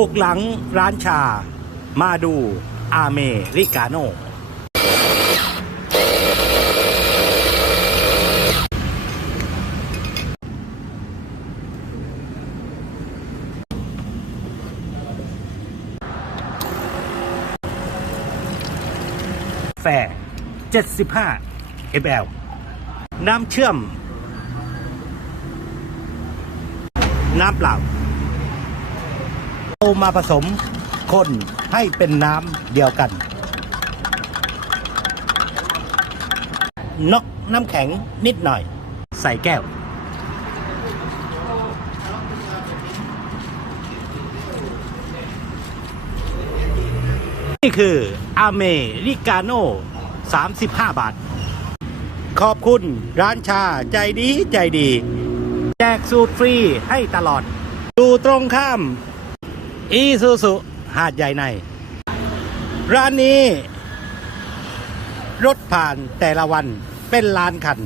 บุกหลังร้านชา มาดูอาเมริกาโนแฟ75 ml น้ำเชื่อม น้ำเปล่า เอามาผสมคนให้เป็นน้ำเดียวกันนอกน้ำแข็งนิดหน่อย ใส่แก้ว นี่คืออเมริกาโน่35 บาท ขอบคุณร้านชาใจดีใจดี แจกสูตรฟรีให้ตลอดอยู่ตรงข้าม อีซูซุหาดใหญ่ใน ร้านนี้ รถผ่านแต่ละวันเป็นล้านคัน